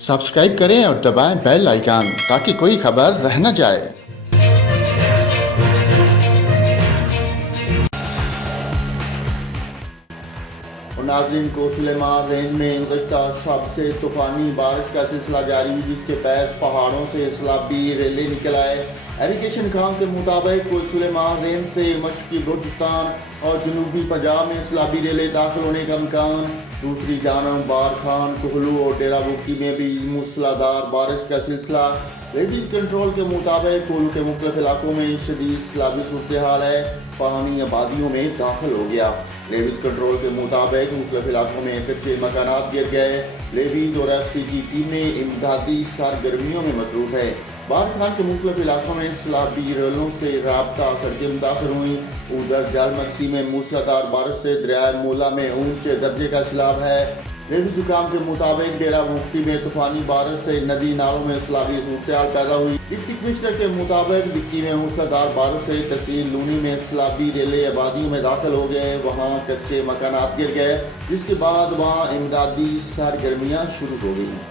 Subscribe करें और दबाएं बेल आइकन ताकि कोई खबर रह न जाए। और नाज़रीन, को सुलेमान रेंज में गुज़श्ता शब से तूफ़ानी बारिश का सिलसिला जारी, जिसके बैस पहाड़ों से सैलाबी रेले निकल आए। एरीगेशन काम के मुताबिक को सुलेमान रेंज से मशरक़ी बलूचिस्तान और जनूबी पंजाब में सैलाबी रेले दाखिल होने का इम्कान। दूसरी जानब बारखान, कोहलू और डेरा बुक्की में भी मूसलाधार बारिश का सिलसिला। रेंज कंट्रोल के मुताबिक कोहलू के मुख्तलिफ इलाकों में शदीद सैलाबी सूरत हाल है, पानी आबादियों में दाखिल हो गया। लेविज कंट्रोल के मुताबिक मुख्तलिफ इलाकों में कच्चे मकानात गिर गए। लेविज और एफसी की टीमें इमदादी सरगर्मियों में मसरूफ है। बारखान के मुख्तलिफ इलाकों में सैलाबी रेलों से राबता सड़कें मुतासर हुई। उधर जालमक्सी में मूसलाधार बारिश से दरिया मोला में ऊंचे दर्जे का सैलाब है। रेंज हुकाम के मुताबिक डेरा मुफ्ती में तूफानी बारिश से नदी नालों में सैलाबी सूरत पैदा हुई। डिप्टी कमिश्नर के मुताबिक डिक्की में मूसलाधार बारिश से तहसील लूनी में सैलाबी रेले आबादियों में दाखिल हो गए। वहाँ कच्चे मकानात गिर गए, जिसके बाद वहाँ इमदादी सरगर्मियाँ शुरू हो गई।